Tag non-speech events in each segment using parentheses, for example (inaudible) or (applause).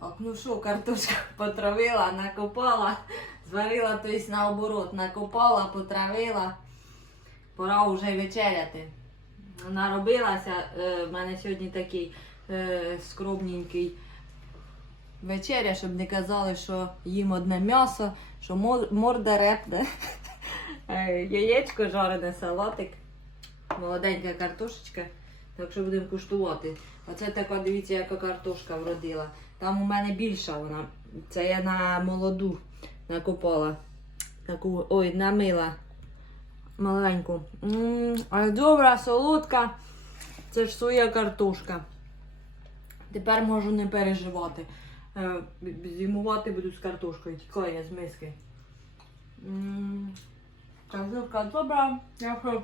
Так, що, картошка (laughs) потравила, накопала, зварила, тобто наоборот, накопала, потравила. Пора вже вечеряти. Наробилася, е, в мене сьогодні такий е, скромненький вечеря, щоб не казали, що їм одне м'ясо, що мор- морда репне. (laughs) Яєчко, жарене, салатик, молоденька картошечка. Так що будемо куштувати. Оце така, дивіться, яка картошка вродила. Там у мене більша вона. Це я на молоду накопала. Таку, ой, намила. Маленьку. А добра, солодка. Це ж своя картошка. Тепер можу не переживати. Е, Зимувати буду з картошкою. Тікає з миски. Картошка добра. Якщо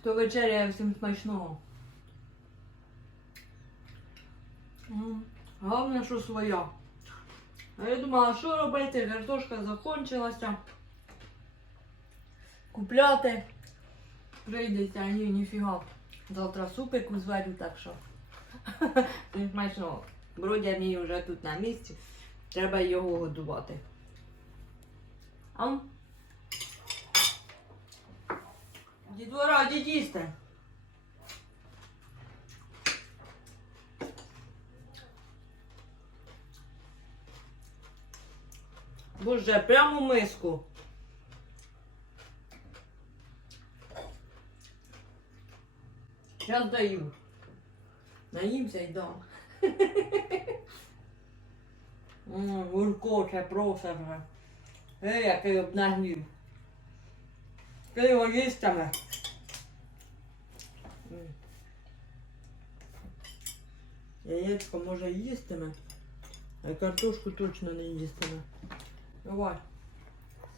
хто вечеряє всім смачного. Головне, що своя. А я думала, що робити? Картошка закончилася. Купляти. Прийдеться, а ні, ніфіга. Завтра супику зварю, так що. (laughs) Смачного. Бродя мій вже тут на місці. Треба його годувати. Ам? Дідвора. Боже, прямо в миску. Сейчас даю. Наїмся й дам. (laughs) Гуркоче, просе вже. Ей, який обнагнів. Ти його їстиме. Яєчко може їстиме, а картошку точно не їстиме. Давай.